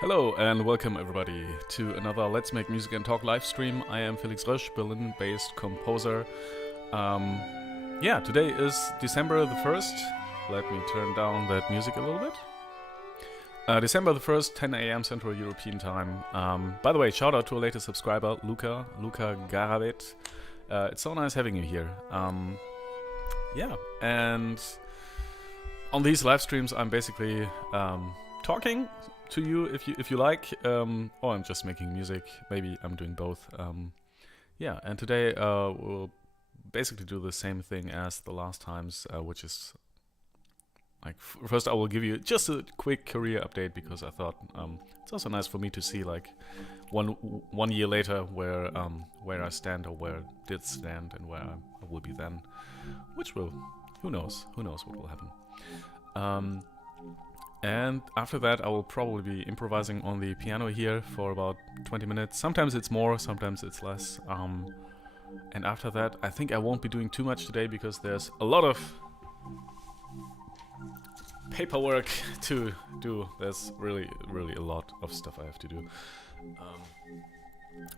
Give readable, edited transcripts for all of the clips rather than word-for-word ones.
Hello and welcome everybody to another Let's Make Music and Talk live stream. I am Felix, Berlin-based composer. Today is December the 1st. Let me turn down that music a little bit. December the 1st, 10 AM Central European Time. By the way, shout out to a latest subscriber, Luca Garavet. It's so nice having you here. And on these live streams I'm basically talking to you if you like, or I'm just making music. Maybe I'm doing both. And today we'll basically do the same thing as the last times, which is like first I will give you just a quick career update, because I thought it's also nice for me to see like one year later where I stand, or where I did stand, and where I will be then, which will, who knows what will happen. And after that I will probably be improvising on the piano here for about 20 minutes. Sometimes it's more, sometimes it's less. And after that I think I won't be doing too much today, because there's a lot of paperwork to do. There's really a lot of stuff I have to do.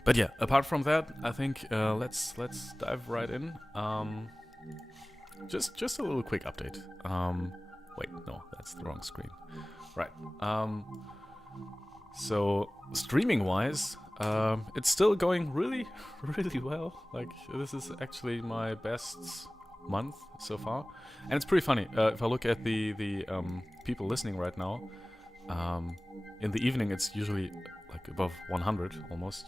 But yeah, apart from that, I think let's dive right in. Just a little quick update. Wait, no, that's the wrong screen. Right. So streaming-wise, it's still going really well. Like, this is actually my best month so far, and it's pretty funny. If I look at the people listening right now, in the evening it's usually like above 100 almost.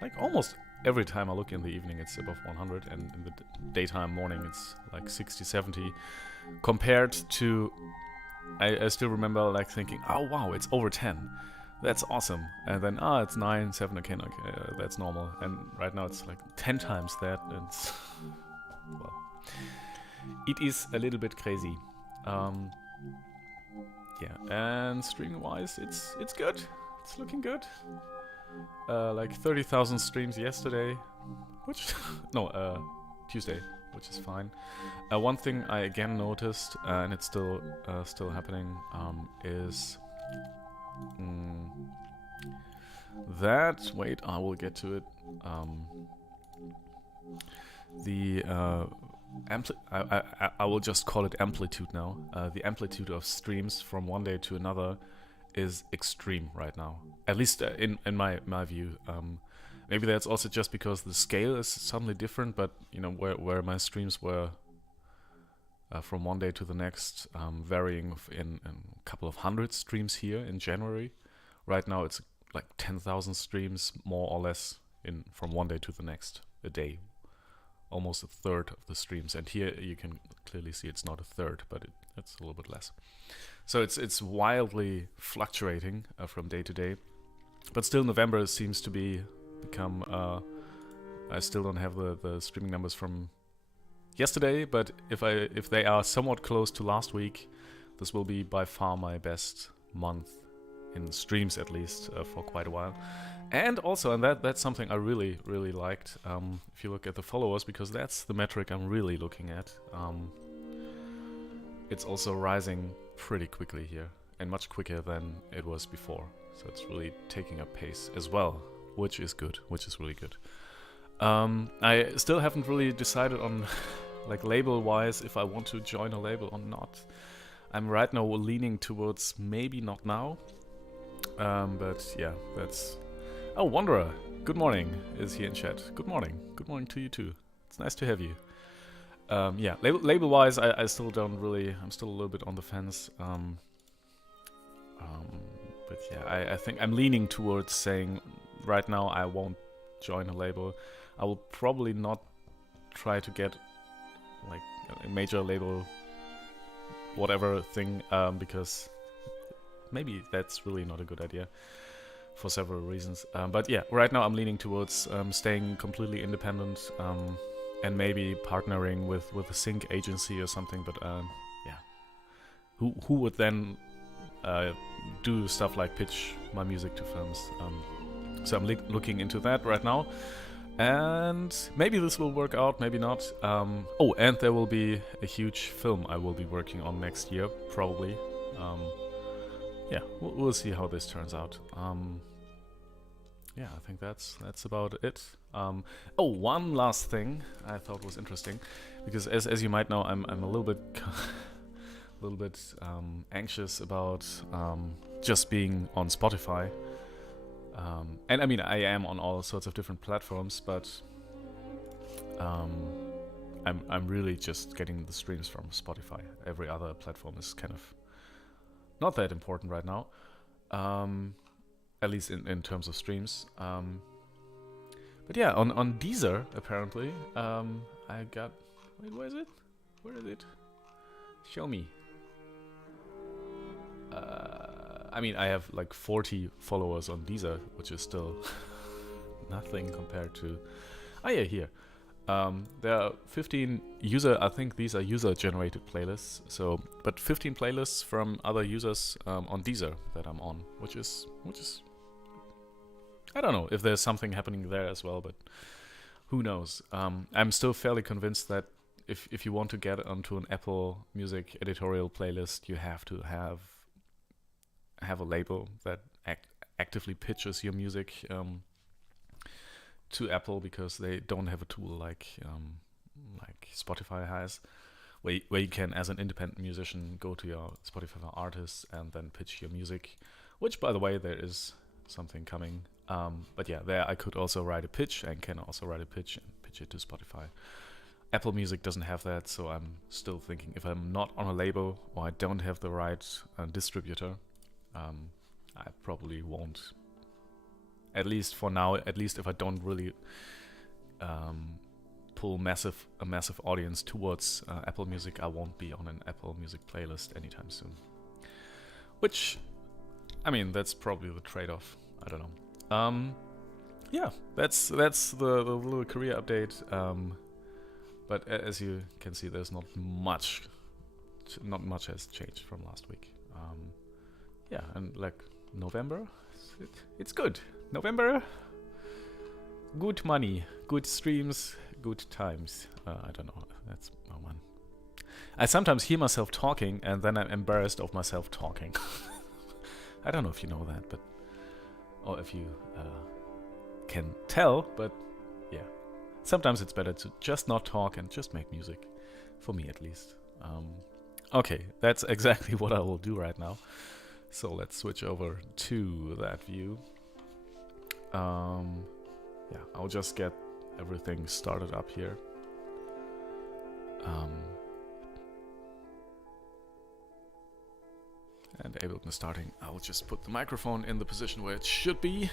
Like almost every time I look in the evening it's above 100, and in the daytime morning it's like 60, 70. Compared to, I still remember like thinking, oh wow, it's over 10. That's awesome. And then, it's 9, 7, okay, that's normal. And right now it's like 10 times that, and it's, well, it is a little bit crazy. And streaming-wise, it's good. It's looking good. Like 30,000 streams yesterday, which, no, Tuesday, which is fine. One thing I again noticed, and it's still happening, is that, wait, I will get to it. I will just call it amplitude now. The amplitude of streams from one day to another is extreme right now. At least in my view. Maybe that's also just because the scale is suddenly different, but you know, where my streams were from one day to the next, varying in a couple of hundred streams here in January. Right now it's like 10,000 streams more or less from one day to the next a day. Almost a third of the streams, and here you can clearly see it's not a third, but it's a little bit less. So it's wildly fluctuating from day to day, but still November seems to become. I still don't have the streaming numbers from yesterday, but if they are somewhat close to last week, this will be by far my best month in streams, at least for quite a while. And also, and that's something I really liked, if you look at the followers, because that's the metric I'm really looking at, it's also rising pretty quickly here, and much quicker than it was before. So it's really taking up pace as well, which is good, which is really good. I still haven't really decided on, like, label-wise, if I want to join a label or not. I'm right now leaning towards maybe not now. But yeah, that's... Oh, Wanderer, good morning, is here in chat. Good morning. Good morning to you too. It's nice to have you. Yeah, label-wise, I still don't really... I'm still a little bit on the fence. But yeah, I think I'm leaning towards saying right now I won't join a label. I will probably not try to get like a major label whatever thing, because maybe that's really not a good idea for several reasons. But yeah, right now I'm leaning towards staying completely independent, and maybe partnering with a sync agency or something. But yeah, who would then do stuff like pitch my music to films? So I'm looking into that right now, and maybe this will work out, maybe not. Oh, and there will be a huge film I will be working on next year, probably. Yeah, we'll see how this turns out. Yeah, I think that's about it. Oh, one last thing I thought was interesting, because as you might know, I'm a little bit anxious about just being on Spotify. And I mean, I am on all sorts of different platforms, but I'm really just getting the streams from Spotify. Every other platform is kind of not that important right now, at least in terms of streams. But yeah, on Deezer apparently, I got... Wait, where is it? Where is it? Show me. I mean, I have like 40 followers on Deezer, which is still nothing compared to... Oh yeah, here. There are 15 I think these are user-generated playlists. So, but 15 playlists from other users on Deezer that I'm on, which is... I don't know if there's something happening there as well, but who knows? I'm still fairly convinced that if you want to get onto an Apple Music editorial playlist, you have to have a label that actively pitches your music to Apple, because they don't have a tool like Spotify has, where you can, as an independent musician, go to your Spotify artists and then pitch your music, which, by the way, there is something coming. But yeah, there I could also write a pitch and can also write a pitch and pitch it to Spotify. Apple Music doesn't have that, so I'm still thinking, if I'm not on a label or I don't have the right distributor, I probably won't. At least for now, at least if I don't really pull a massive audience towards Apple Music, I won't be on an Apple Music playlist anytime soon. Which, I mean, that's probably the trade-off. I don't know. Yeah, that's the little career update. But as you can see, there's not much has changed from last week. Yeah, and like November, it's good. November, good money, good streams, good times. I don't know. That's one. I sometimes hear myself talking, and then I'm embarrassed of myself talking. I don't know if you know that, but or if you can tell, but yeah. Sometimes it's better to just not talk and just make music, for me at least. Okay, that's exactly what I will do right now. So let's switch over to that view. Yeah, I'll just get everything started up here. And Ableton is starting. I'll just put the microphone in the position where it should be.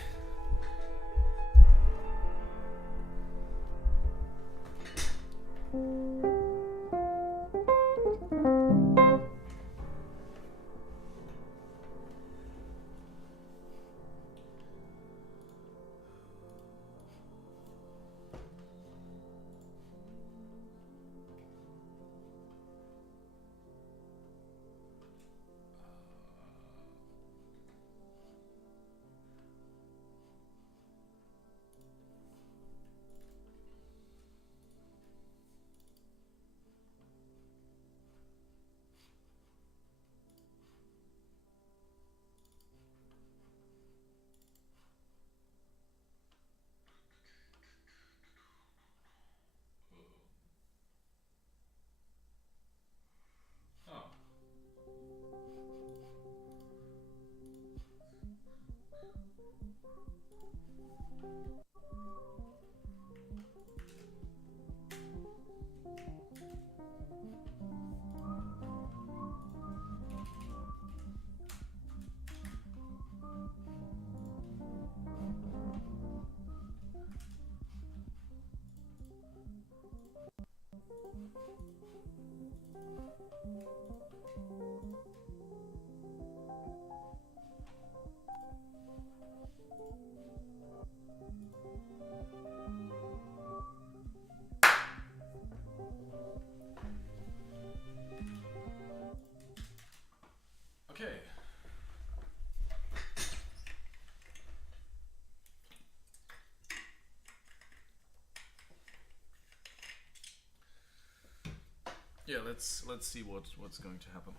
Yeah, let's see what's going to happen.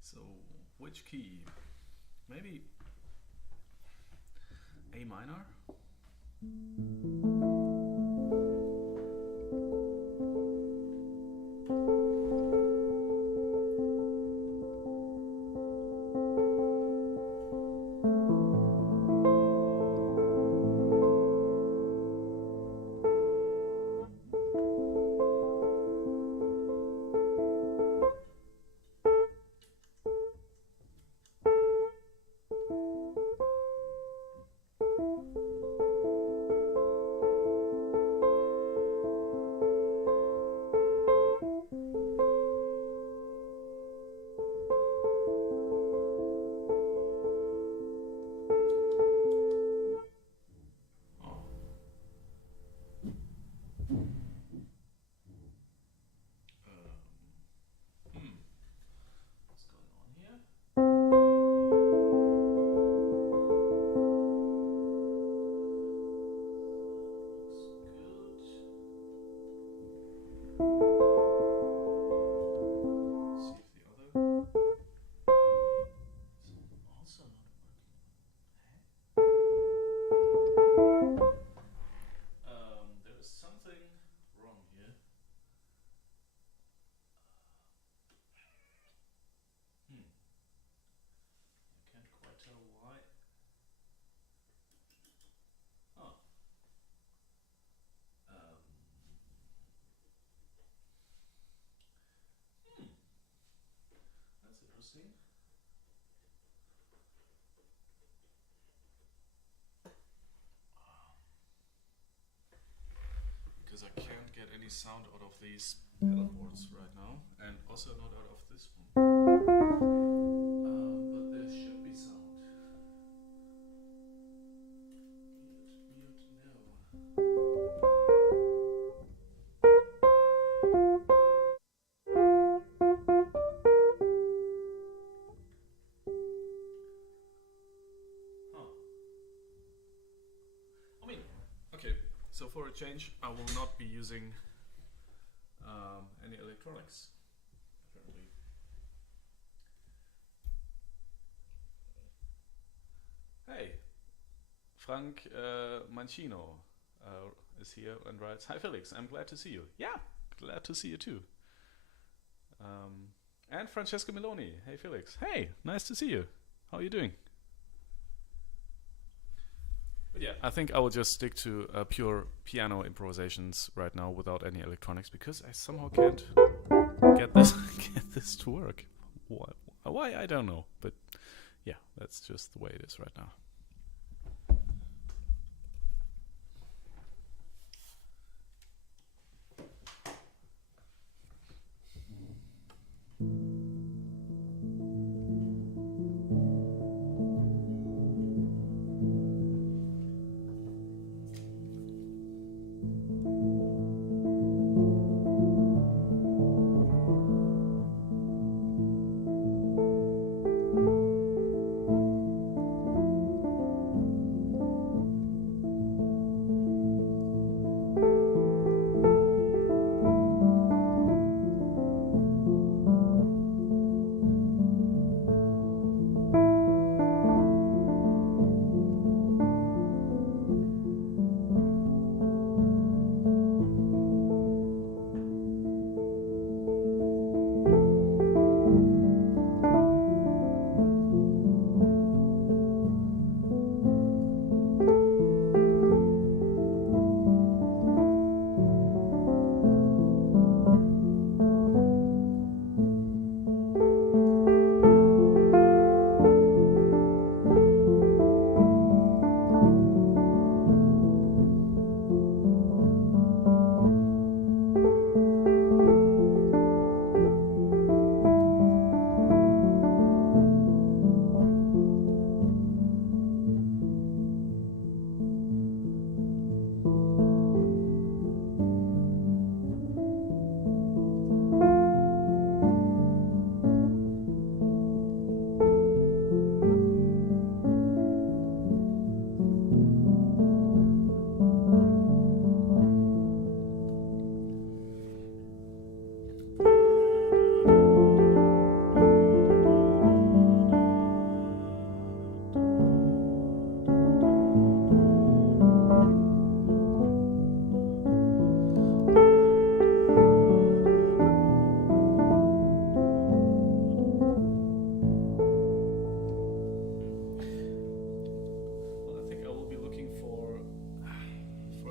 So, which key? Maybe A minor? What's going on here? Looks good. See if the other is also not working. There is something wrong here. I can't quite tell why. Oh. That's interesting. Because I can't get any sound out of these pedal boards right now, and also not out of this one. But there should be sound. Mute, no. Huh. I mean, okay, so for a change, I will not be using any electronics, apparently. Hey, Frank Mancino is here and writes, "Hi Felix, I'm glad to see you." Yeah, glad to see you too. And Francesco Meloni, "Hey Felix." Hey, nice to see you. How are you doing? But yeah, I think I will just stick to pure piano improvisations right now without any electronics because I somehow can't get this get this to work. Why I don't know, but yeah, that's just the way it is right now.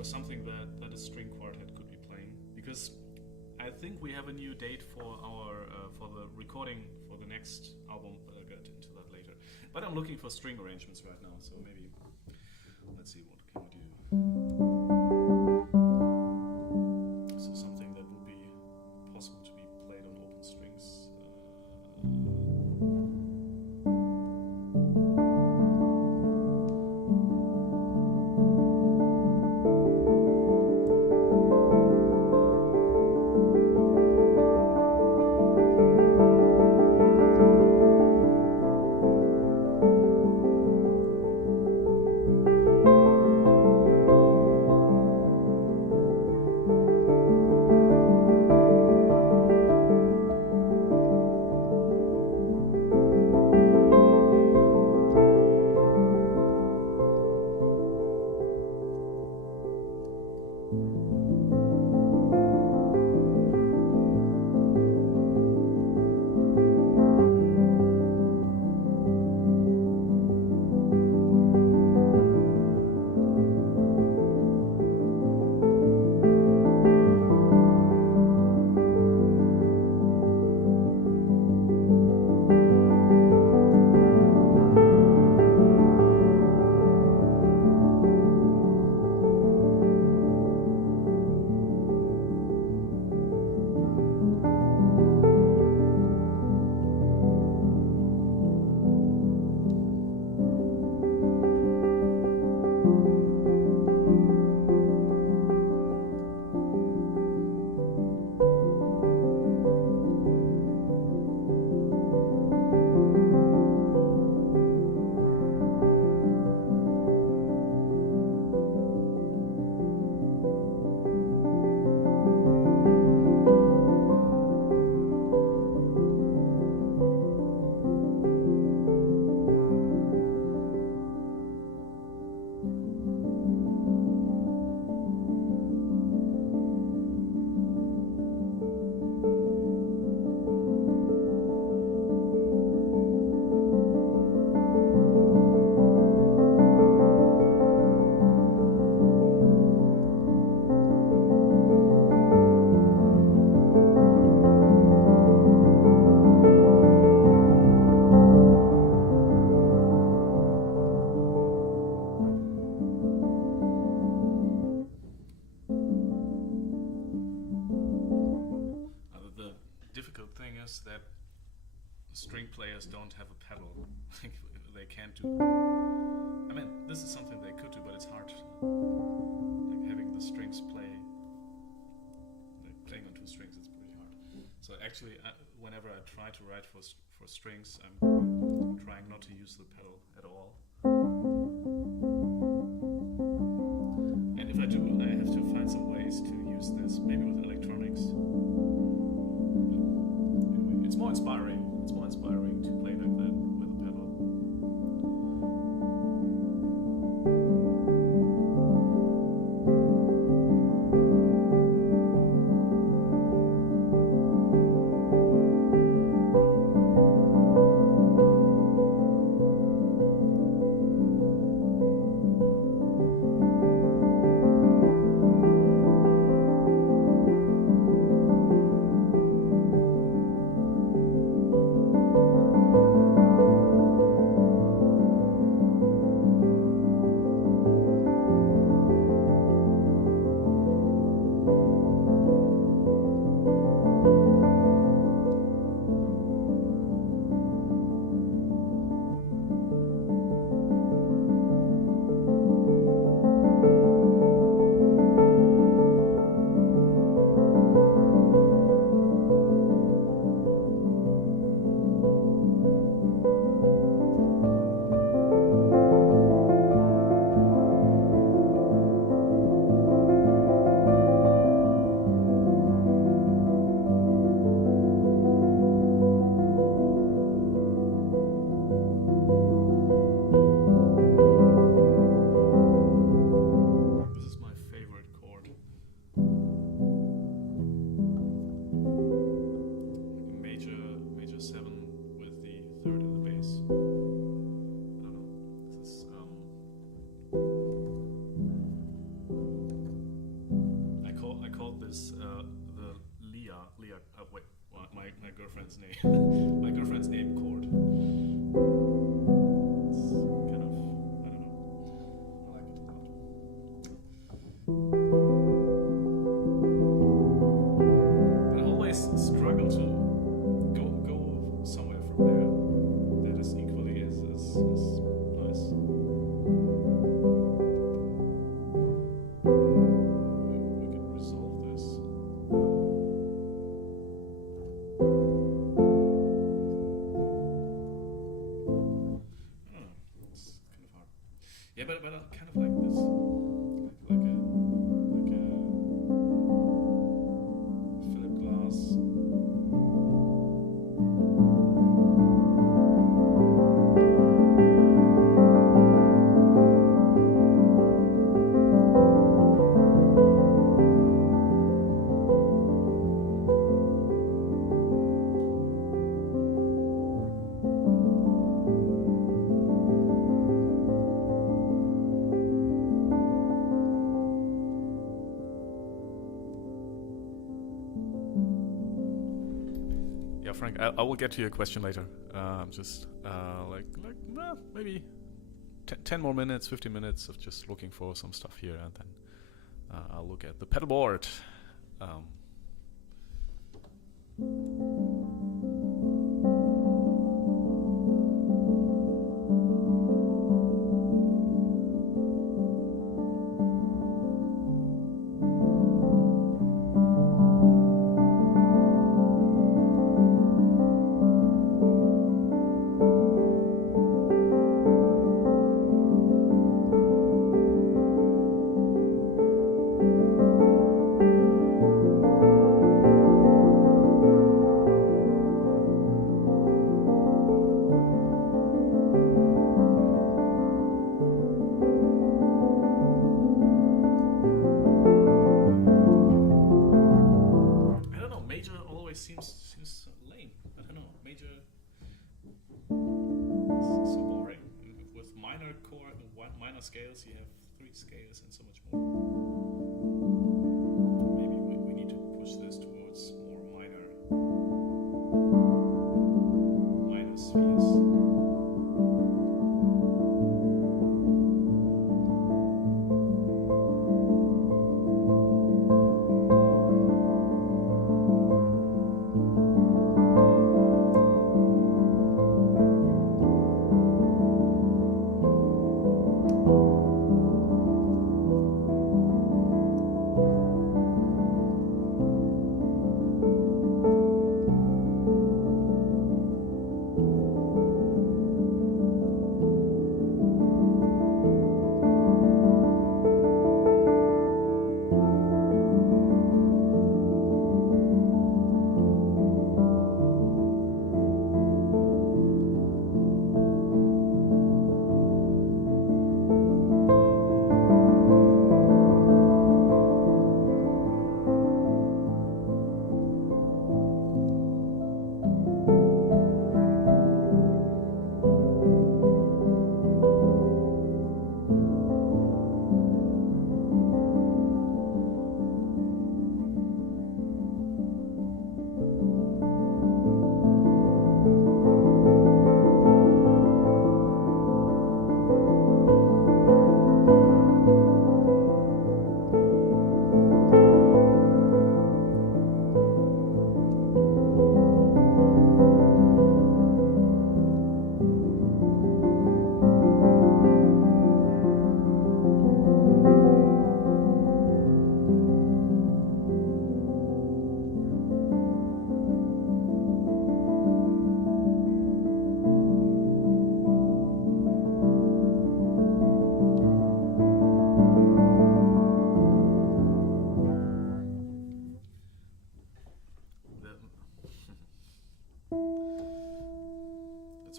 or something that a string quartet could be playing, because I think we have a new date for our for the recording for the next album, but I'll get into that later. But I'm looking for string arrangements right now, so maybe let's see what can we do. So something that would be possible to be played on open strings. That string players don't have a pedal. They can't do. I mean, this is something they could do, but it's hard. Like having the strings play, like playing on two strings, it's pretty hard. So actually, whenever I try to write for strings, I'm trying not to use the pedal at all. And if I do, I have to find some ways to use this, maybe with electronics. It's more inspiring. It's more inspiring to play like that with a pedal. girlfriend's name. My girlfriend's name chord. It's kind of, I don't know. I like it a lot. But I always struggle to go somewhere from there that is equally as nice. We can resolve this. It's kind of hard. Yeah, but I kind of like this. Like a Philip Glass. Yeah, Frank, I will get to your question later. Just maybe 10 more minutes, 15 minutes of just looking for some stuff here, and then I'll look at the pedal board. I don't know. Major always seems lame. I don't know. Major is so boring. And with minor chord and minor scales, you have 3 scales and so much more. Maybe we need to push this towards more minor spheres.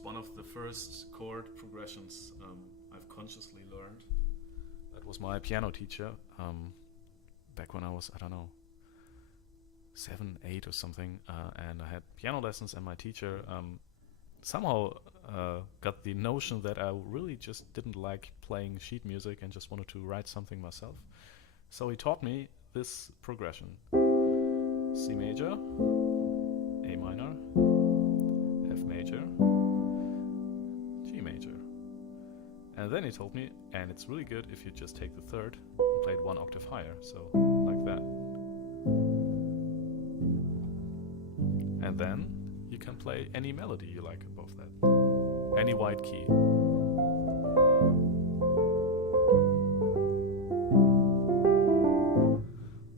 One of the first chord progressions I've consciously learned. That was my piano teacher back when I was, I don't know, 7, 8 or something, and I had piano lessons, and my teacher somehow got the notion that I really just didn't like playing sheet music and just wanted to write something myself. So he taught me this progression: C major, A minor, major, G major. And then he told me, and it's really good if you just take the third and play it 1 octave higher, so like that. And then you can play any melody you like above that. Any white key.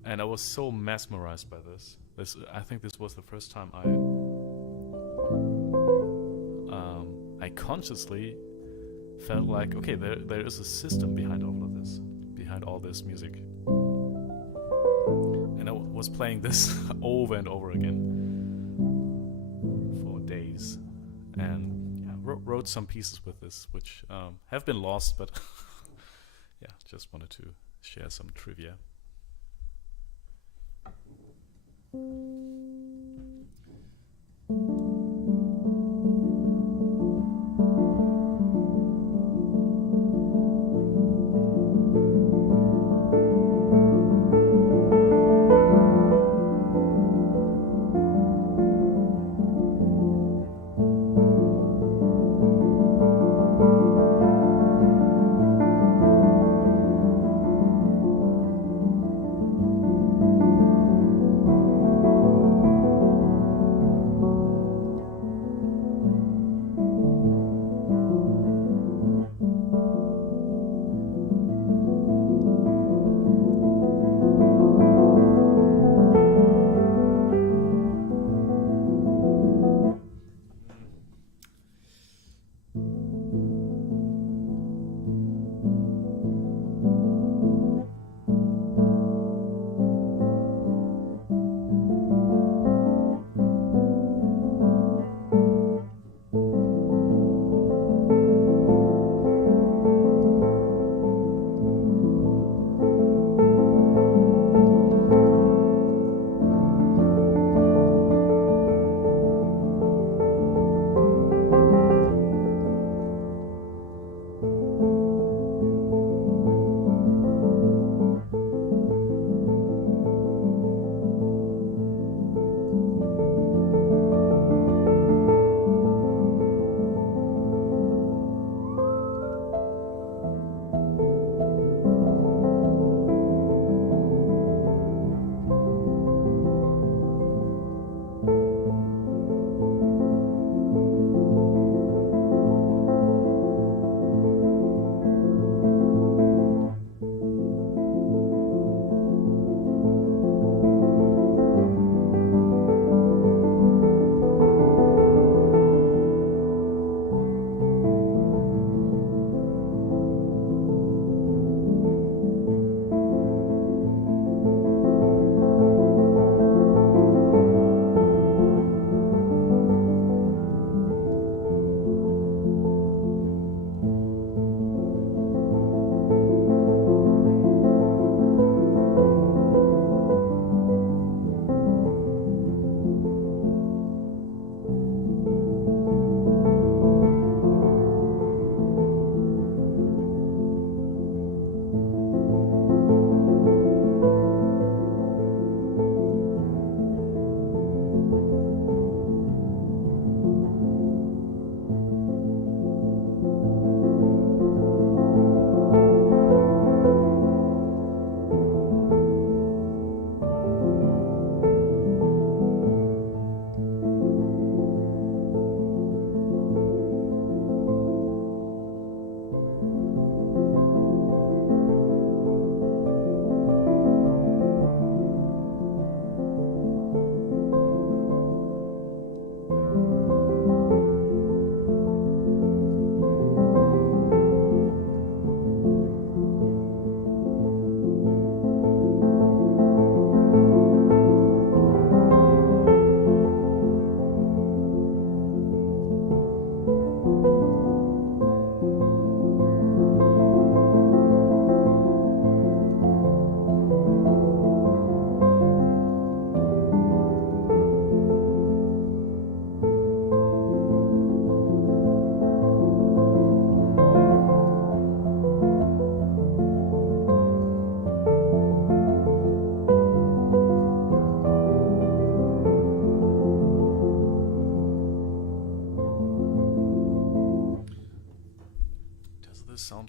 And I was so mesmerized by this. I think this was the first time I consciously felt like, okay, there is a system behind all of this, behind all this music. And I was playing this over and over again for days, and yeah, wrote some pieces with this, which have been lost, but yeah, just wanted to share some trivia.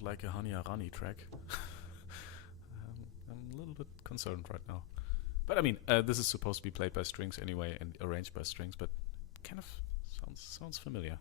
like a Hani Arani track. I'm a little bit concerned right now. But I mean, this is supposed to be played by strings anyway and arranged by strings, but kind of sounds familiar.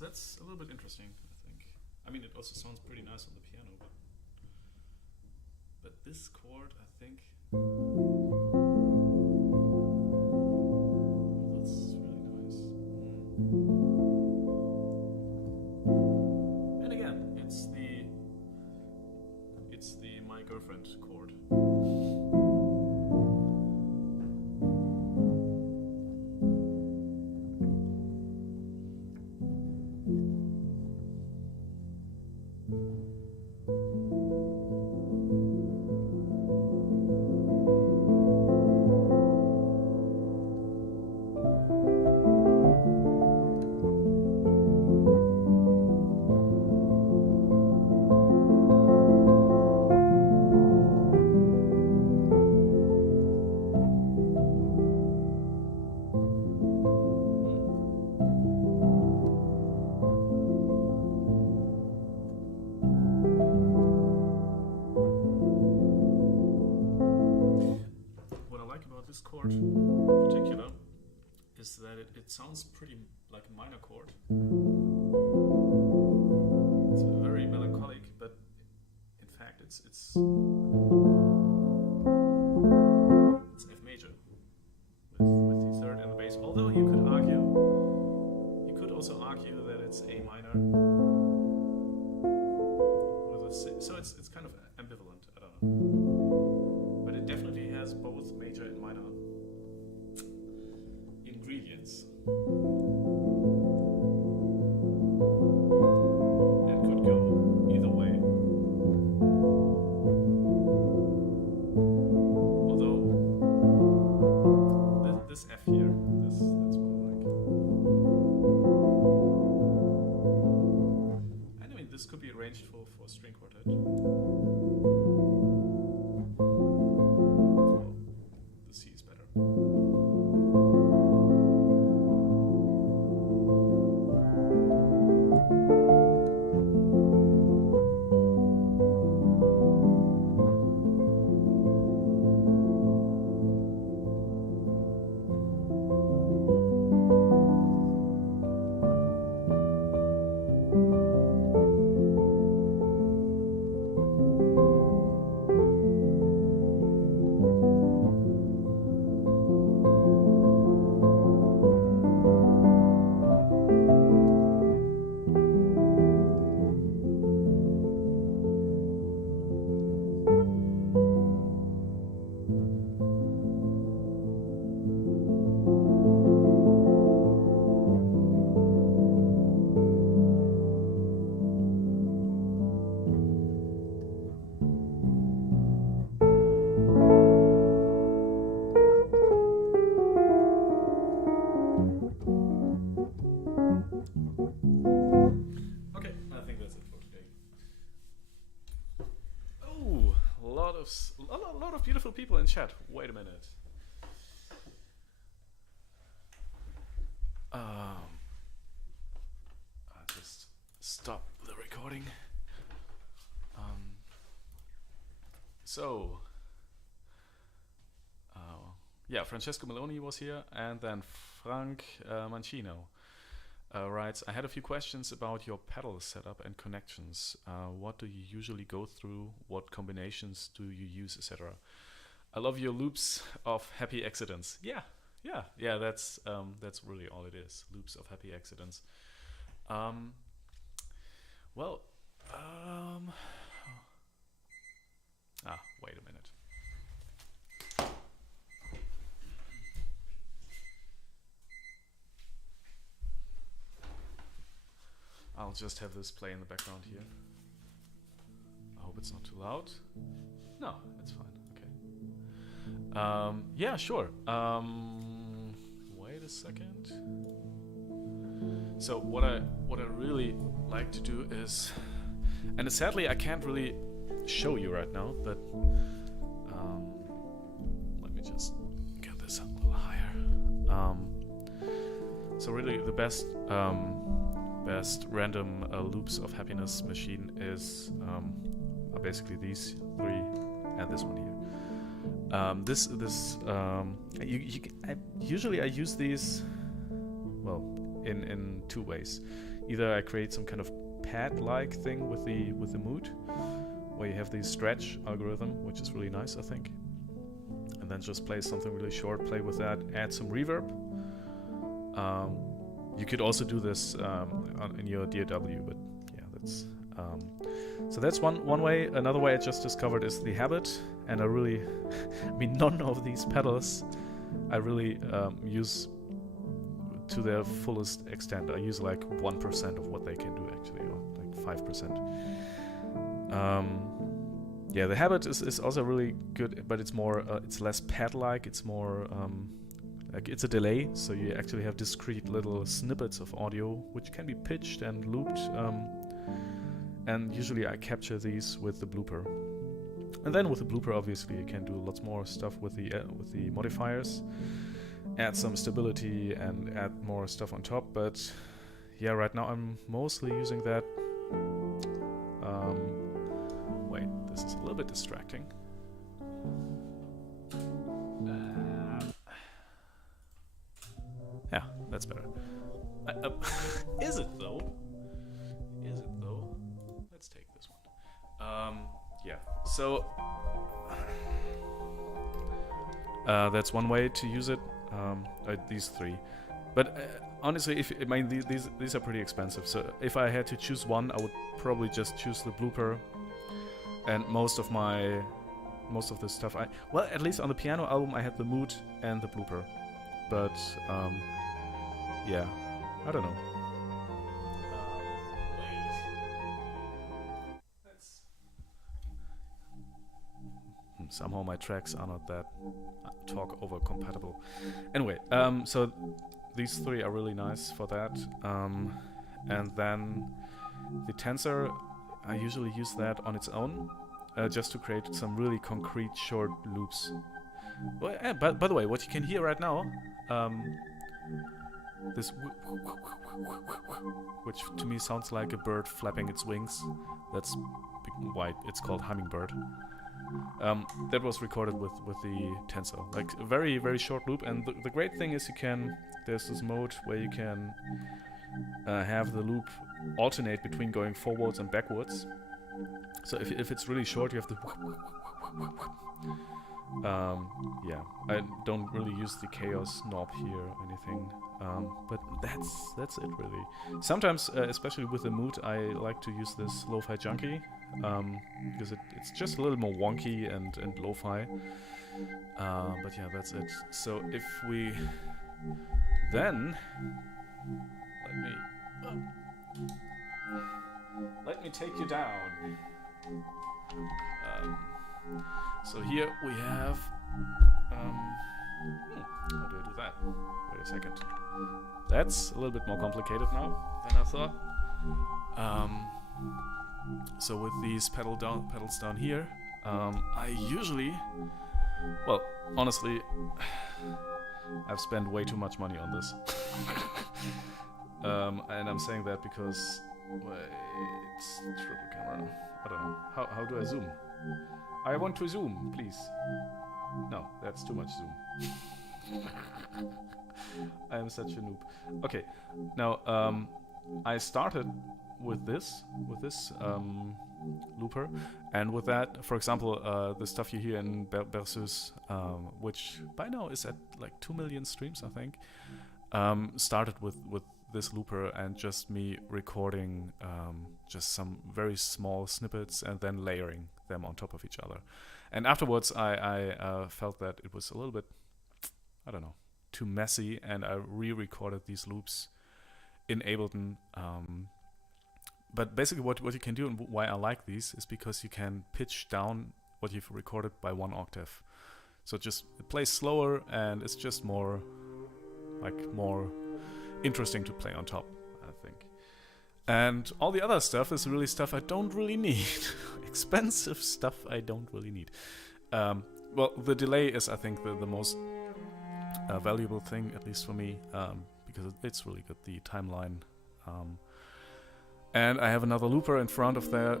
That's a little bit interesting, I think. I mean, it also sounds pretty nice on the piano, but this chord, I think, that's really nice. And again, it's the my girlfriend chord. it sounds pretty like a minor chord. It's very melancholic, but in fact it's F major with the third and the bass. Although you could also argue that it's A minor with a so it's kind of ambivalent. I don't know, but it definitely has both major and minor ingredients. It could go either way. Although this F here, that's what I like. Anyway, this could be arranged for a string quartet. Oh, the C is better. A lot of beautiful people in chat. Wait a minute. I'll just stop the recording. Yeah, Francesco Meloni was here, and then Frank Mancino writes, I had a few questions about your pedal setup and connections. What do you usually go through? What combinations do you use, etc.? I love your loops of happy accidents. Yeah. That's really all it is. Loops of happy accidents. Wait a minute. I'll just have this play in the background here. I hope it's not too loud. No, it's fine. Okay. Yeah, sure. Wait a second. So what I really like to do is, and sadly I can't really show you right now, but let me just get this up a little higher. So really the best random loops of happiness machine is are basically these three and this one here. Usually I use these in two ways. Either I create some kind of pad-like thing with the mood, where you have the stretch algorithm, which is really nice, I think, and then just play something really short, play with that, add some reverb. You could also do this in your DAW, but yeah, that's so that's one way. Another way I just discovered is the habit, and I really, I mean, none of these pedals I really use to their fullest extent. I use like 1% of what they can do actually, or like 5%. Yeah, the habit is also really good, but it's more, it's less pad-like. It's more like it's a delay, so you actually have discrete little snippets of audio which can be pitched and looped. And usually I capture these with the blooper. And then with the blooper, obviously, you can do lots more stuff with the modifiers, add some stability and add more stuff on top. But yeah, right now I'm mostly using that. Wait, this is a little bit distracting. Yeah, that's better. Is it though? Is it though? Let's take this one. Yeah. So that's one way to use it. These three, but honestly, I mean these are pretty expensive. So if I had to choose one, I would probably just choose the blooper. And most of the stuff well, at least on the piano album, I had the mood and the blooper. But yeah, I don't know. Somehow my tracks are not that talk over compatible. Anyway, so these three are really nice for that. And then the tensor, I usually use that on its own, just to create some really concrete short loops. Well, by the way, what you can hear right now, this which to me sounds like a bird flapping its wings. That's why it's called hummingbird. That was recorded with the tensor, like a very, very short loop. And the great thing is there's this mode where you can have the loop alternate between going forwards and backwards. So if it's really short, you have to yeah, I don't really use the chaos knob here or anything, but that's it really. Sometimes, especially with the mood, I like to use this lo-fi junkie, because it's just a little more wonky and lo-fi. But yeah, that's it. So if we then let me take you down. So here we have how do I do that? Wait a second. That's a little bit more complicated now than I thought. So with these pedals down here, I usually, well, honestly, I've spent way too much money on this. And I'm saying that because, wait, triple camera. I don't know. How do I zoom? I want to zoom, please. No, that's too much zoom. I am such a noob. Okay, now I started with this looper, and with that, for example, the stuff you hear in Berceuse, which by now is at like 2 million streams, I think, started with this looper and just me recording just some very small snippets and then layering them on top of each other. And afterwards I felt that it was a little bit, I don't know, too messy, and I re-recorded these loops in Ableton. But basically what you can do, and why I like these, is because you can pitch down what you've recorded by 1 octave. So it plays slower, and it's just more interesting to play on top, I think. And all the other stuff is really stuff I don't really need. Expensive stuff I don't really need. Well, the delay is, I think, the most valuable thing, at least for me, because it's really good, the timeline. And I have another looper in front of that,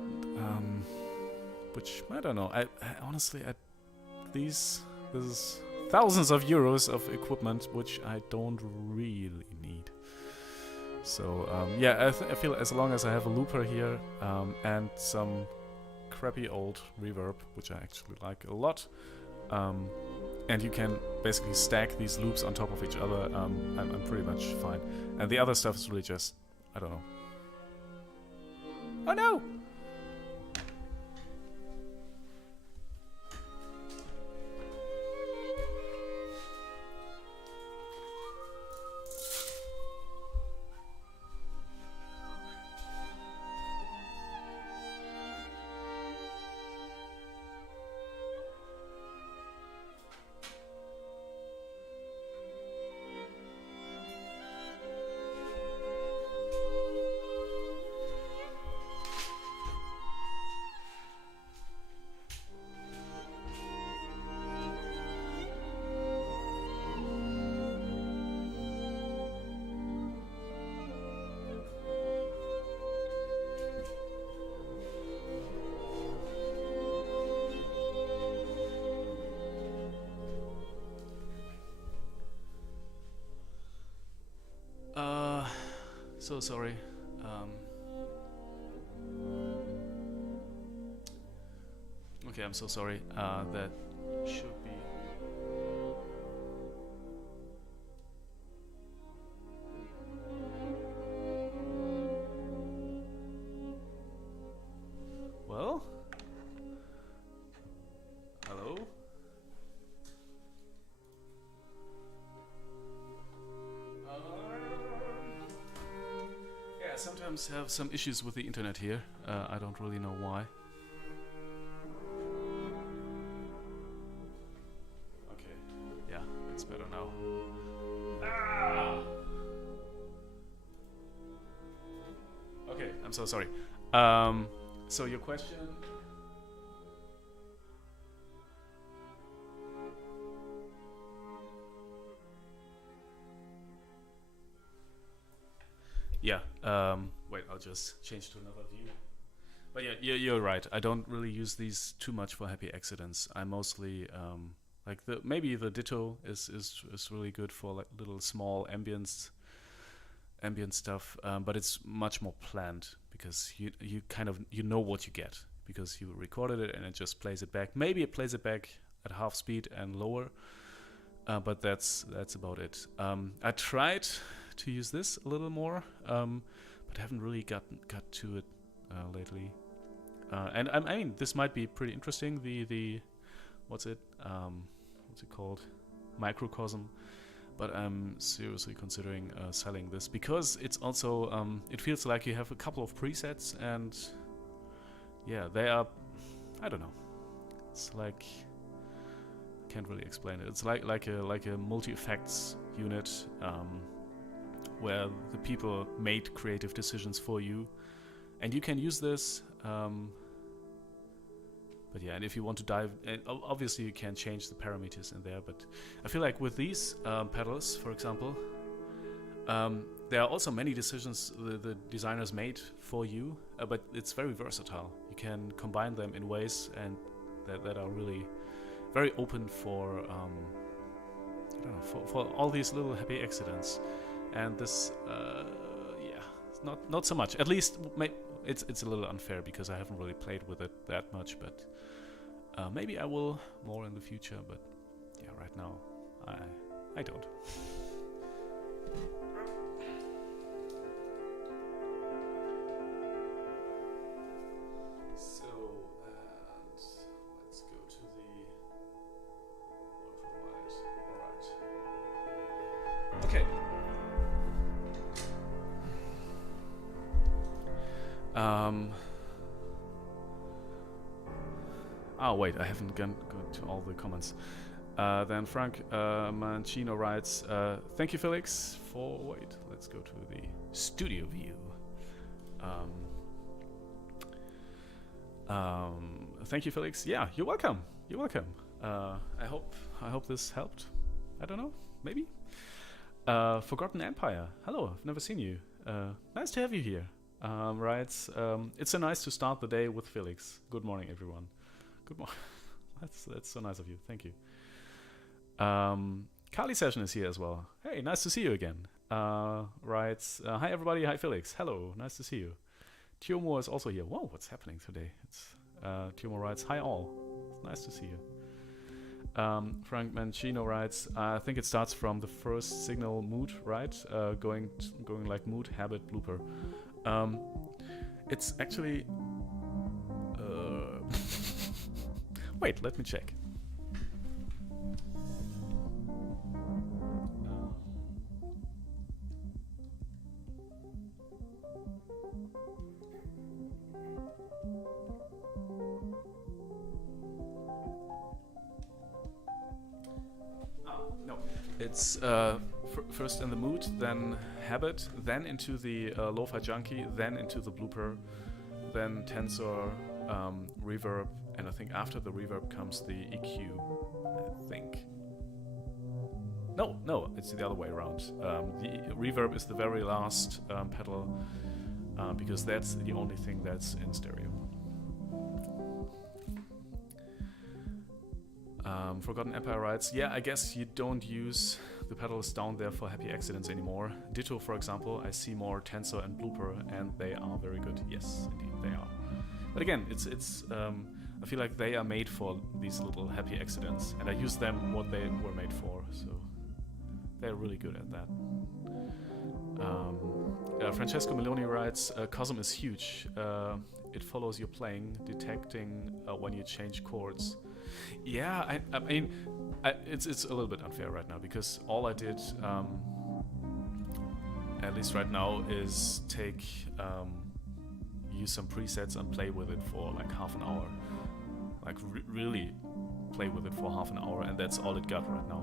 which, I don't know, I honestly, this is thousands of euros of equipment, which I don't really need. So, yeah, I feel as long as I have a looper here, and some crappy old reverb, which I actually like a lot, and you can basically stack these loops on top of each other, I'm pretty much fine. And the other stuff is really just, I don't know. Oh no! so sorry. Okay, I'm so sorry. That should be. Well, hello. Yeah, I sometimes have some issues with the internet here. I don't really know why. Okay, yeah, it's better now. Ah! Okay, I'm so sorry. So your question? Yeah. Wait, I'll just change to another view. But yeah, you're right. I don't really use these too much for happy accidents. I mostly like maybe the Ditto is really good for like little small ambient stuff, but it's much more planned because you kind of know what you get because you recorded it and it just plays it back. Maybe it plays it back at half speed and lower, but that's about it. I tried to use this a little more, but haven't really got to it lately. And I mean, this might be pretty interesting. The what's it called? Microcosm. But I'm seriously considering selling this because it's also it feels like you have a couple of presets and yeah, they are, I don't know. It's like, I can't really explain it. It's like a multi-effects unit where the people made creative decisions for you, and you can use this. But yeah, and if you want to dive, obviously you can change the parameters in there, but I feel like with these pedals, for example, there are also many decisions the designers made for you, but it's very versatile. You can combine them in ways and that are really very open for, I don't know, for all these little happy accidents. And this, yeah, it's not so much. At least it's a little unfair because I haven't really played with it that much, but maybe I will more in the future. But yeah, right now I don't. So let's go to the ultraviolet. All right. Okay. Oh wait, I haven't gone to all the comments. Then Frank Mancino writes, thank you Felix for, wait, let's go to the studio view. Thank you Felix, yeah, you're welcome, I hope this helped, I don't know, maybe. Forgotten Empire, hello, I've never seen you, nice to have you here. Writes, it's so nice to start the day with Felix. Good morning, everyone. Good morning. That's so nice of you. Thank you. Kali Session is here as well. Hey, nice to see you again. Writes, hi everybody. Hi Felix. Hello. Nice to see you. Tiomo is also here. Whoa, what's happening today? Tiomo writes, hi all. It's nice to see you. Frank Mancino writes, I think it starts from the first signal mood, right? Going like mood, habit, blooper. It's actually wait, let me check. No, it's first in the mood, then habit, then into the lo-fi junkie, then into the blooper, then tensor, reverb, and I think after the reverb comes the EQ, I think. No, it's the other way around. The reverb is the very last pedal, because that's the only thing that's in stereo. Forgotten Empire writes, yeah, I guess you don't use the pedals down there for happy accidents anymore. Ditto, for example, I see more tensor and blooper, and they are very good. Yes, indeed, they are. But again, I feel like they are made for these little happy accidents, and I use them what they were made for, so they're really good at that. Francesco Meloni writes, Cosm is huge. It follows your playing, detecting when you change chords. Yeah, I mean, it's a little bit unfair right now, because all I did, at least right now, is use some presets and play with it for like half an hour. Like really play with it for half an hour, and that's all it got right now.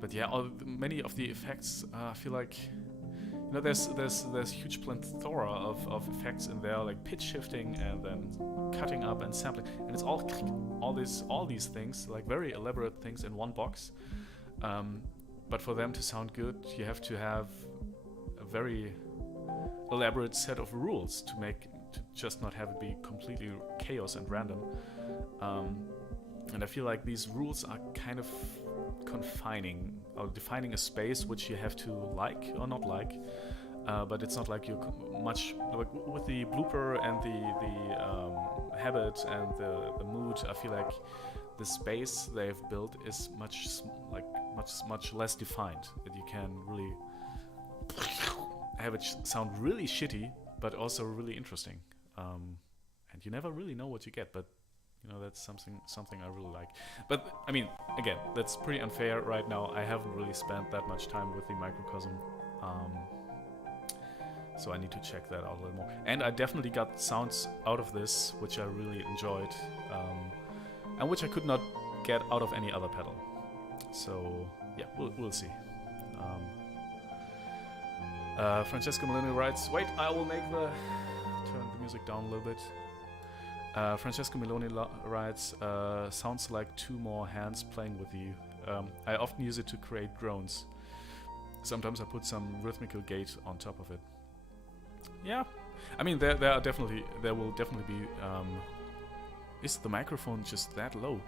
But yeah, many of the effects, I feel like, you know, there's huge plethora of effects in there, like pitch shifting and then cutting up and sampling, and it's all these things, like very elaborate things in one box. But for them to sound good, you have to have a very elaborate set of rules to just not have it be completely chaos and random. And I feel like these rules are kind of confining or defining a space which you have to like or not like, but it's not like you much like with the blooper and the habit and the mood. I feel like the space they've built is much less defined, that you can really have it sound really shitty but also really interesting, and you never really know what you get, but you know, that's something I really like. But I mean, again, that's pretty unfair right now. I haven't really spent that much time with the microcosm, so I need to check that out a little more. And I definitely got sounds out of this which I really enjoyed, and which I could not get out of any other pedal. So yeah, we'll see. Francesco Molino writes, wait, I will turn the music down a little bit. Francesco Meloni writes, sounds like two more hands playing with you. I often use it to create groans. Sometimes I put some rhythmical gate on top of it. Yeah, I mean there will definitely be. Is the microphone just that low?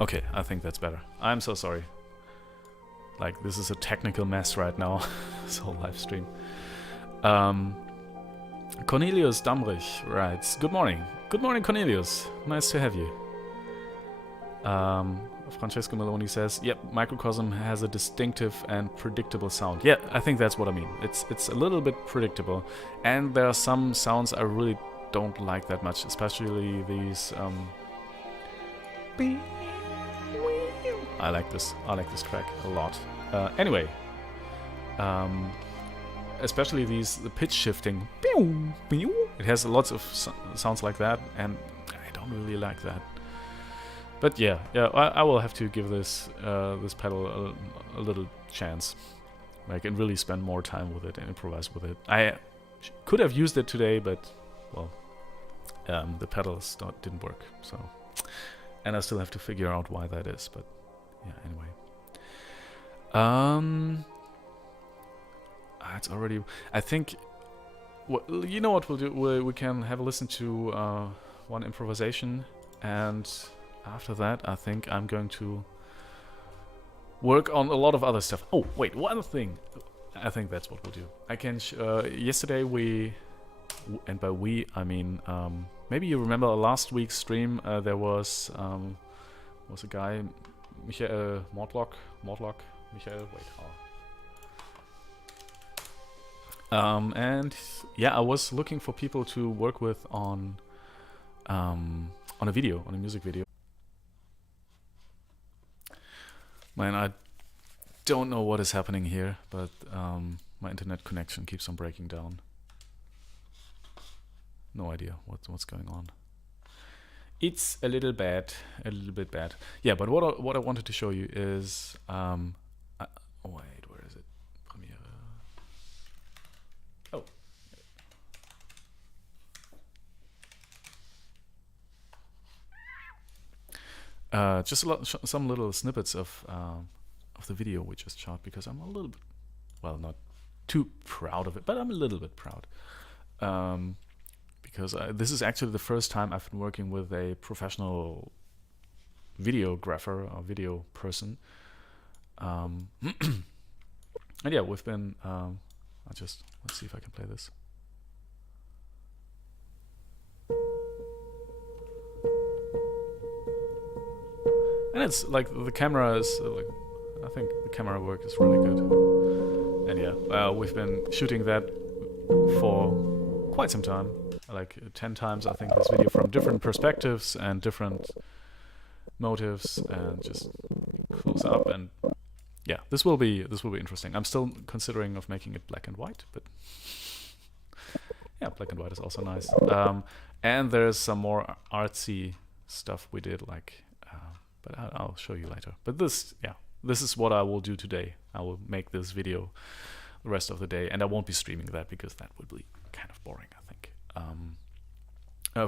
Okay, I think that's better. I'm so sorry. Like, this is a technical mess right now. This whole live stream. Cornelius Damrich writes, good morning. Good morning, Cornelius. Nice to have you. Francesco Meloni says, yep, microcosm has a distinctive and predictable sound. Yeah, I think that's what I mean. It's a little bit predictable. And there are some sounds I really don't like that much, especially these... I like this track a lot. Anyway, especially the pitch shifting. It has lots of sounds like that, and I don't really like that. But yeah, I will have to give this pedal a little chance, like, and really spend more time with it and improvise with it. I could have used it today, but well, the pedals didn't work. So, and I still have to figure out why that is. But yeah, anyway. It's already. I think. Well, you know what we'll do? We can have a listen to one improvisation, and after that, I think I'm going to work on a lot of other stuff. Oh, wait, one thing. I think that's what we'll do. I can. Yesterday and by we I mean maybe you remember last week's stream. There was a guy, Michael Mortlock. Michael, wait, and yeah, I was looking for people to work with on a music video. Man, I don't know what is happening here, but my internet connection keeps on breaking down. No idea what's going on. It's a little bit bad. Yeah, but what I wanted to show you is wait, where is it? Premiere. Oh. Just some little snippets of the video we just shot, because I'm a little bit, well, not too proud of it, but I'm a little bit proud. Because this is actually the first time I've been working with a professional videographer or video person. And yeah, we've been. Let's see if I can play this. And it's like the camera is like, I think the camera work is really good. And yeah, we've been shooting that for quite some time, like 10 times I think, this video from different perspectives and different motives, and just close up. And yeah, this will be interesting. I'm still considering of making it black and white, but yeah, black and white is also nice. And there's some more artsy stuff we did, like, but I'll show you later. But this is what I will do today. I will make this video the rest of the day, and I won't be streaming that because that would be kind of boring, I think.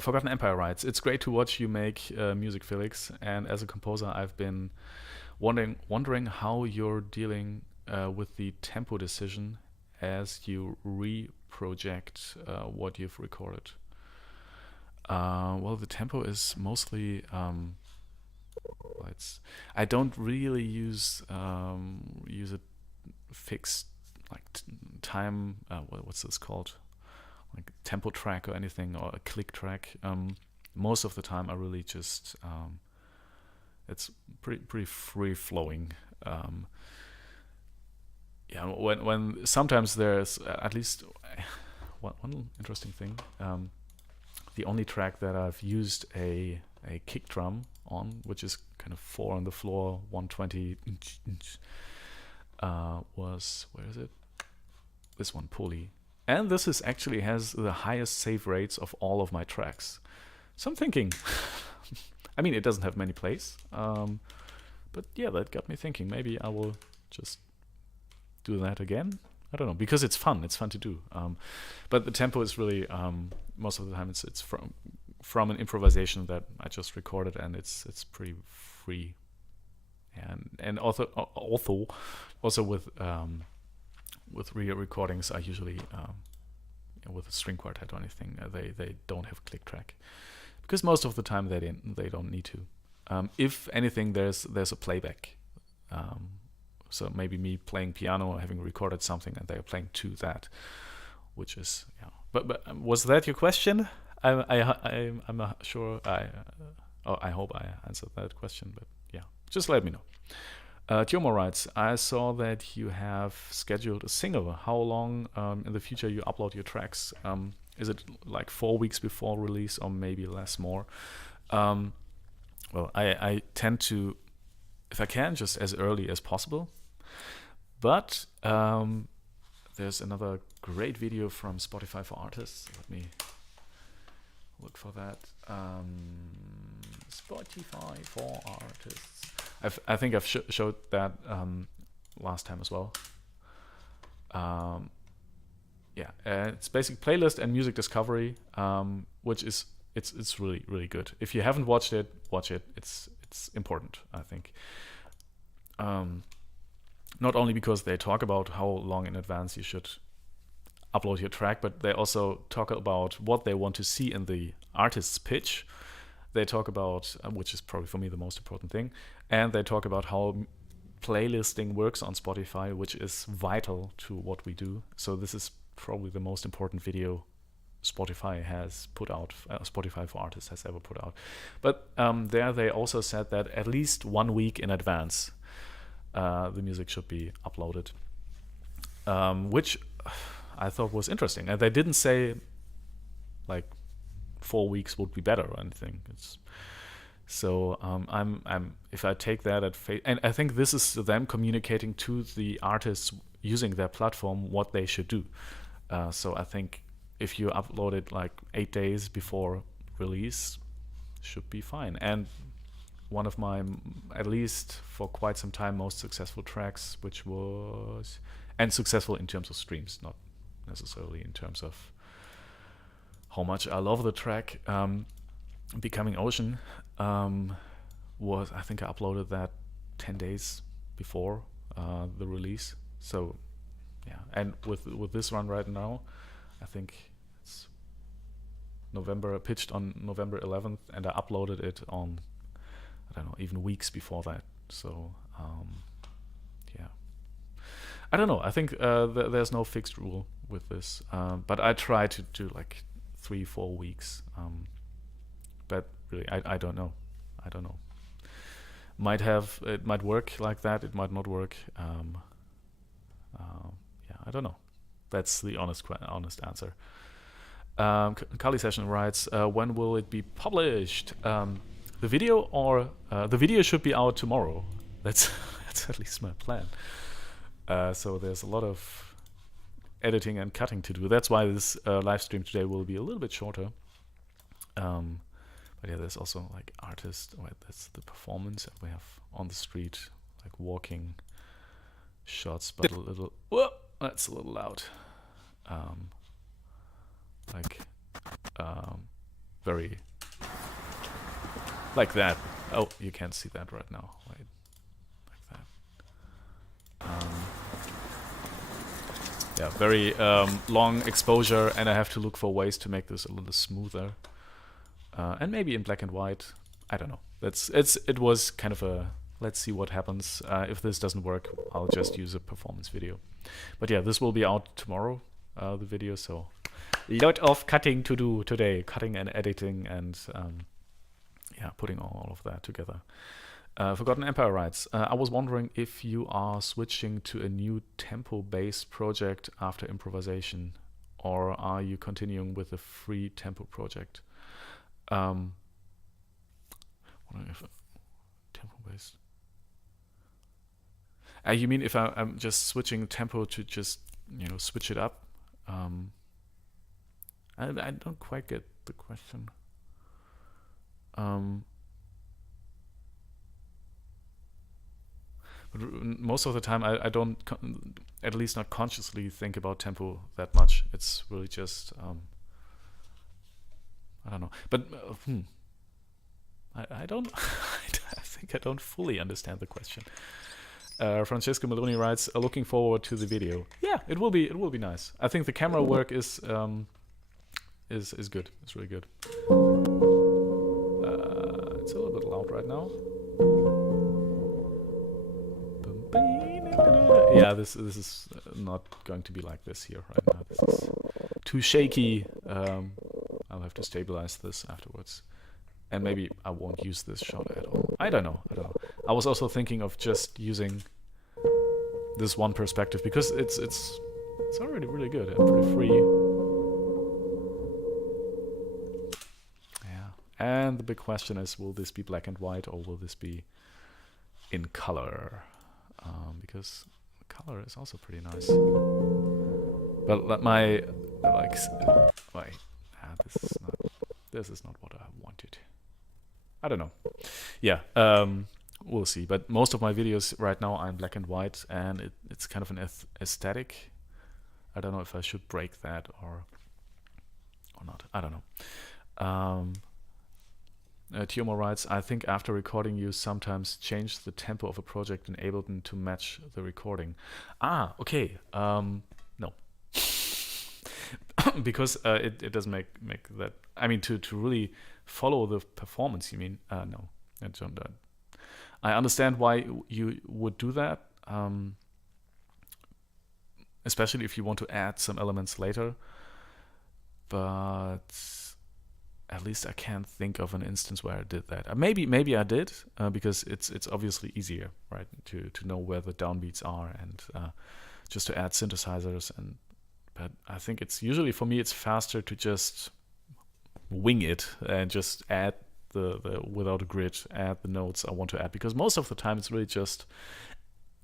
Forgotten Empire writes, it's great to watch you make music, Felix, and as a composer I've been wondering how you're dealing with the tempo decision as you reproject what you've recorded. Well, the tempo is mostly I don't really use a fixed like time. What's this called? Like tempo track or anything, or a click track. Most of the time, I really just it's pretty free flowing. Yeah, when sometimes there's at least one interesting thing. The only track that I've used a kick drum on, which is kind of 4 on the floor, 120, was, where is it? This one, Pulley. And this is actually has the highest save rates of all of my tracks. So I'm thinking, I mean, it doesn't have many plays, but yeah, that got me thinking. Maybe I will just do that again. I don't know, because it's fun. It's fun to do. But the tempo is really, most of the time, it's from an improvisation that I just recorded, and it's pretty free. And also with real recordings, I usually with a string quartet or anything, they don't have click track, because most of the time they don't need to. If anything, there's a playback. So maybe me playing piano or having recorded something, and they're playing to that, which is, yeah. But was that your question? I'm not sure. I hope I answered that question. But yeah, just let me know. Tiomo writes, I saw that you have scheduled a single. How long in the future you upload your tracks? Is it like 4 weeks before release, or maybe less more? Well, I tend to, if I can, just as early as possible. But there's another great video from Spotify for Artists. Let me look for that. Spotify for Artists. I think I've showed that last time as well. Yeah, it's basic playlist and music discovery, which is it's really, really good. If you haven't watched it, watch it. It's important, I think. Not only because they talk about how long in advance you should upload your track, but they also talk about what they want to see in the artist's pitch. They talk about, which is probably for me the most important thing, and they talk about how playlisting works on Spotify, which is vital to what we do. So this is probably the most important video Spotify has put out, Spotify for Artists has ever put out. But there they also said that at least 1 week in advance the music should be uploaded, which I thought was interesting. And they didn't say like 4 weeks would be better or anything. So I'm if I take that at face, and I think this is them communicating to the artists using their platform what they should do. So I think if you upload it like 8 days before release, should be fine. And one of my, at least for quite some time, most successful tracks, which was, and successful in terms of streams, not necessarily in terms of how much I love the track, Becoming Ocean, was, I think I uploaded that 10 days before the release. So yeah, and with this run right now, I think it's November, pitched on November 11th, and I uploaded it on, I I don't know, even weeks before that. So yeah, I don't know. I think there's no fixed rule with this, but I try to do like 3-4 weeks. But really, I don't know. I don't know. It might work like that. It might not work. Yeah, I don't know. That's the honest answer. Kali Session writes, when will it be published? The video should be out tomorrow. That's at least my plan. So there's a lot of editing and cutting to do. That's why this live stream today will be a little bit shorter. But yeah, there's also like artists. Wait, that's the performance, and we have on the street like walking shots, but a little. Whoa, that's a little loud. Very like that. Oh, you can't see that right now. Wait, like that. Yeah, very long exposure, and I have to look for ways to make this a little smoother. And maybe in black and white. I don't know. It was kind of a let's see what happens. If this doesn't work, I'll just use a performance video. But yeah, this will be out tomorrow, the video. So a lot of cutting to do today, cutting and editing, and yeah, putting all of that together. Forgotten Empire writes, I was wondering if you are switching to a new tempo-based project after improvisation, or are you continuing with a free tempo project? Wondering if tempo-based. You mean if I'm just switching tempo to just switch it up? I don't quite get the question. But most of the time, I don't, at least not consciously, think about tempo that much. It's really just, I don't know. But I don't. I think I don't fully understand the question. Francesco Meloni writes, "Looking forward to the video." Yeah, it will be. It will be nice. I think the camera work is good. It's really good. It's a little bit loud right now. Yeah, this is not going to be like this here right now. This is too shaky. I'll have to stabilize this afterwards. And maybe I won't use this shot at all. I don't know. I was also thinking of just using this one perspective because it's already really good and pretty free. Yeah. And the big question is, will this be black and white or will this be in color? Because color is also pretty nice. But this is not what I wanted. I don't know. Yeah, we'll see. But most of my videos right now are in black and white, and it's kind of an aesthetic. I don't know if I should break that or not. I don't know. Tiomo writes, I think after recording you sometimes change the tempo of a project in Ableton to match the recording. Ah, okay. No. Because it doesn't make that. I mean, to really follow the performance, you mean? No. I understand why you would do that. Especially if you want to add some elements later. But at least I can't think of an instance where I did that. Maybe I did because it's obviously easier, right, to know where the downbeats are and just to add synthesizers. But I think it's usually for me it's faster to just wing it and just add the without a grid, add the notes I want to add, because most of the time it's really just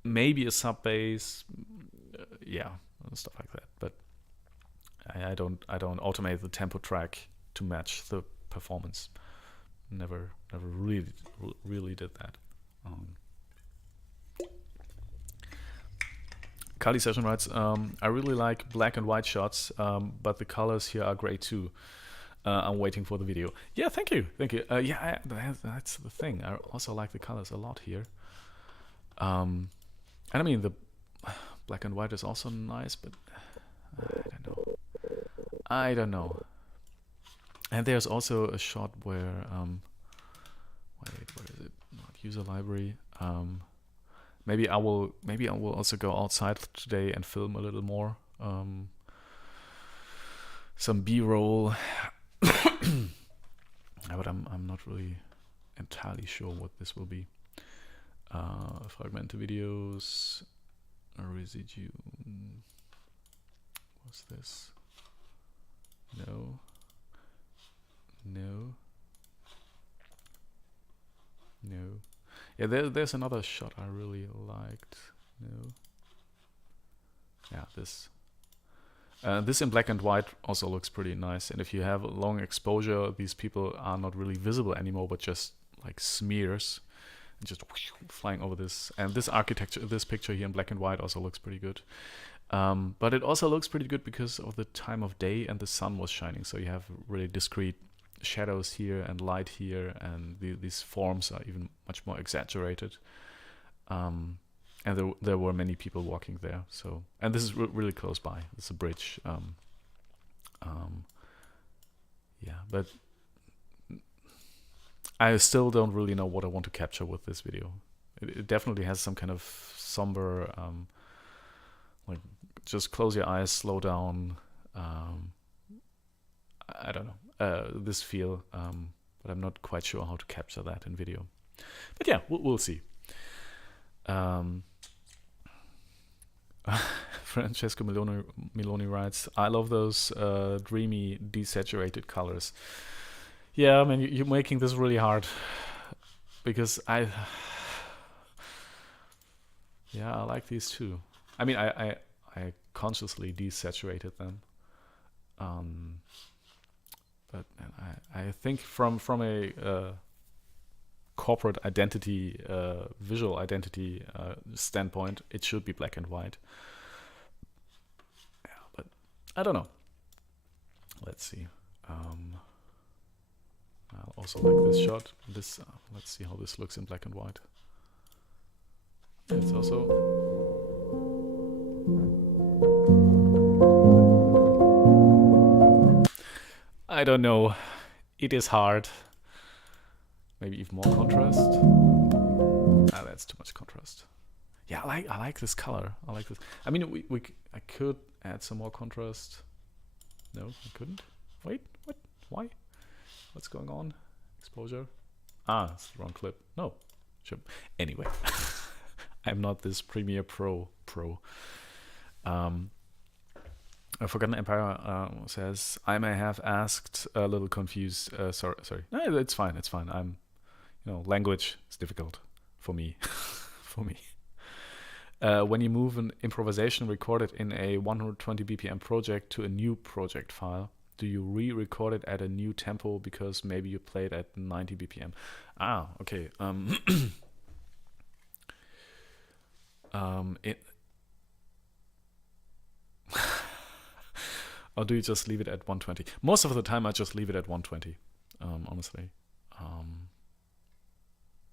maybe a sub bass, yeah, and stuff like that. But I don't automate the tempo track to match the performance. Never really did that. Kali Session writes, I really like black and white shots, but the colors here are great too. I'm waiting for the video. Yeah, thank you. Yeah, that's the thing. I also like the colors a lot here. And I mean, the black and white is also nice, but I don't know. And there's also a shot where, wait, what is it? not user library. Maybe I will also go outside today and film a little more. Some B-roll. But I'm not really entirely sure what this will be. Fragmented videos, a residue. What's this? No. Yeah, there's another shot I really liked. No. Yeah, this. This in black and white also looks pretty nice. And if you have a long exposure, these people are not really visible anymore, but just like smears, and just whoosh, flying over this. And this architecture, this picture here in black and white also looks pretty good. But it also looks pretty good because of the time of day and the sun was shining. So you have really discrete shadows here and light here, and these forms are even much more exaggerated. And there were many people walking there. So, and this is really close by. It's a bridge. Yeah, but I still don't really know what I want to capture with this video. It definitely has some kind of somber, like just close your eyes, slow down. I don't know. This feel, but I'm not quite sure how to capture that in video. But yeah, we'll see. Francesco Miloni writes, I love those dreamy, desaturated colors. Yeah, I mean, you're making this really hard because I like these too. I mean, I consciously desaturated them. But I think from a corporate identity, visual identity standpoint, it should be black and white. Yeah, but I don't know. Let's see. I also like this shot. This let's see how this looks in black and white. It's also. I don't know. It is hard. Maybe even more contrast. Ah, that's too much contrast. Yeah, I like this color. I like this. I mean, I could add some more contrast. No, I couldn't. Wait, what? Why? What's going on? Exposure. Ah, it's the wrong clip. No. Sure. Anyway, I'm not this Premiere Pro. Forgotten Empire says, I may have asked a little confused. Sorry. No, it's fine. It's fine. Language is difficult for me. When you move an improvisation recorded in a 120 BPM project to a new project file, do you re-record it at a new tempo because maybe you played at 90 BPM? Ah, okay. Or do you just leave it at 120? Most of the time, I just leave it at 120. Honestly,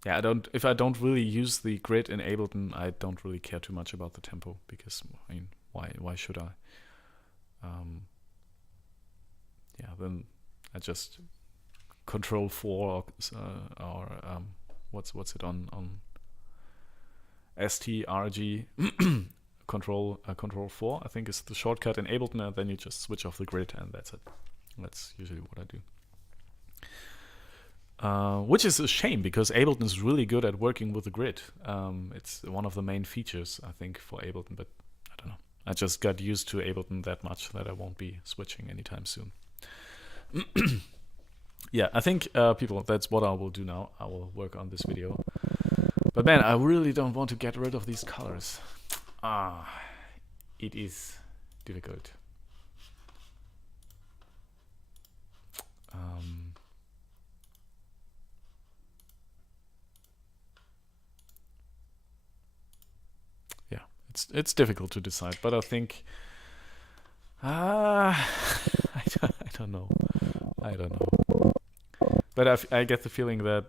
yeah. If I don't really use the grid in Ableton, I don't really care too much about the tempo because I mean, why should I? Yeah, then I just Control 4 or what's it on STRG. Control 4, I think, is the shortcut in Ableton, and then you just switch off the grid, and that's it. That's usually what I do. Which is a shame, because Ableton is really good at working with the grid. It's one of the main features, I think, for Ableton, but I don't know. I just got used to Ableton that much that I won't be switching anytime soon. Yeah, I think, people, that's what I will do now. I will work on this video. But man, I really don't want to get rid of these colors. It is difficult. Yeah, it's difficult to decide, but I think I don't know. But I get the feeling that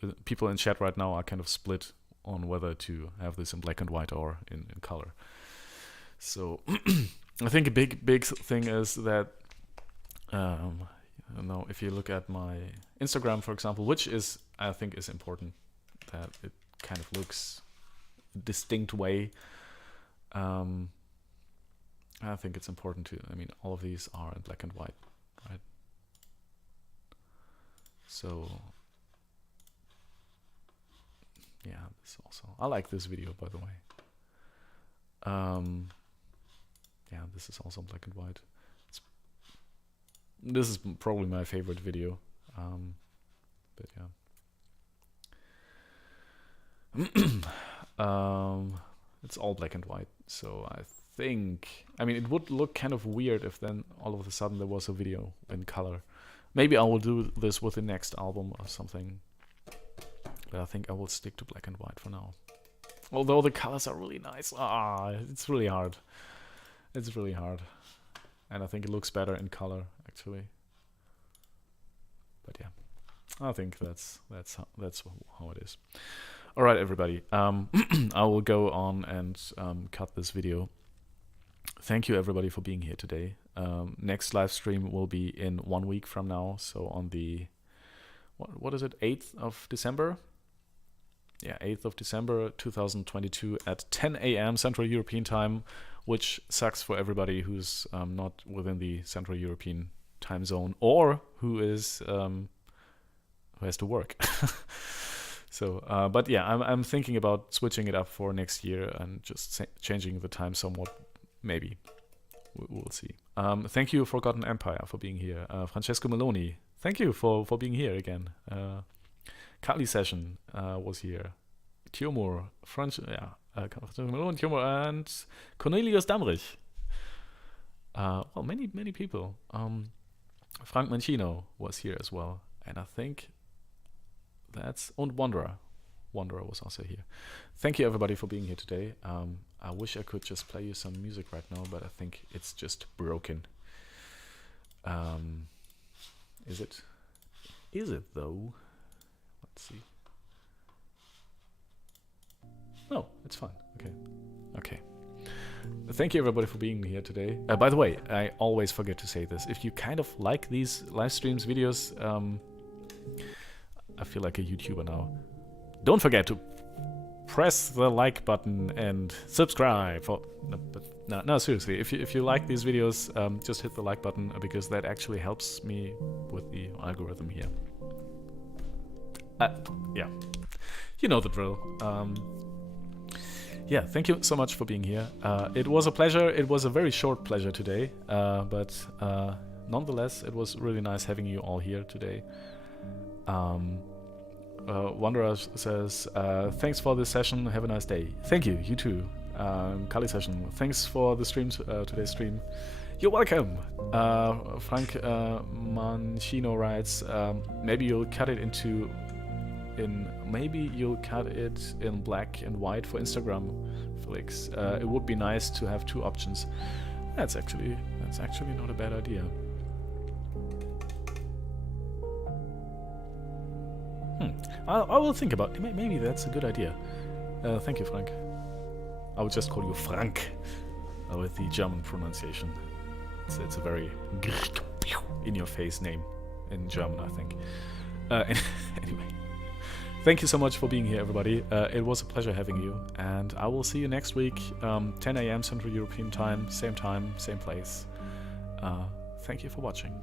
the people in chat right now are kind of split on whether to have this in black and white or in color. So I think a big thing is that Now, if you look at my Instagram, for example, which is, I think, is important, that it kind of looks a distinct way. I think it's important to, I mean, all of these are in black and white, right? So, yeah, this also, I like this video, by the way. Yeah, this is also black and white. This is probably my favorite video, but yeah. It's all black and white, so I think, I mean, it would look kind of weird if then all of a sudden there was a video in color. Maybe I will do this with the next album or something, but I think I will stick to black and white for now. Although the colors are really nice. It's really hard. It's really hard. And I think it looks better in color, actually. But yeah, I think that's how it is. All right, everybody. I will go on and cut this video. Thank you, everybody, for being here today. Next live stream will be in 1 week from now. So on the, what is it, 8th of December? Yeah, 8th of December 2022 at 10 a.m. Central European time, which sucks for everybody who's not within the Central European time zone or who is who has to work. So, but yeah, I'm thinking about switching it up for next year and just changing the time somewhat. Maybe we'll see. Thank you, Forgotten Empire, for being here. Francesco Meloni, thank you for being here again. Kali Session was here. Tiomur, Tiomur, and Cornelius Damrich. Well, many people. Frank Mancino was here as well, and I think that's, and Wanderer was also here. Thank you, everybody, for being here today. I wish I could just play you some music right now, but I think it's just broken. Is it? Is it though? Let's see. No, it's fine. Okay. Thank you, everybody, for being here today. By the way, I always forget to say this. If you kind of like these live streams, videos, I feel like a YouTuber now. Don't forget to press the like button and subscribe. No, seriously. If you like these videos, just hit the like button because that actually helps me with the algorithm here. Yeah, you know the drill. Yeah, thank you so much for being here. It was a pleasure. It was a very short pleasure today, but nonetheless, it was really nice having you all here today. Wanderer says, thanks for this session. Have a nice day. Thank you. You too. Kali Session, thanks for the stream, today's stream. You're welcome. Frank Mancino writes, maybe you'll cut it in black and white for Instagram, Felix. It would be nice to have two options. That's actually not a bad idea. I will think about it. Maybe that's a good idea. Thank you, Frank. I would just call you Frank with the German pronunciation. It's a very in-your-face name in German, I think. Anyway. Thank you so much for being here, everybody. It was a pleasure having you, and I will see you next week, 10 a.m. Central European time, same place. Thank you for watching.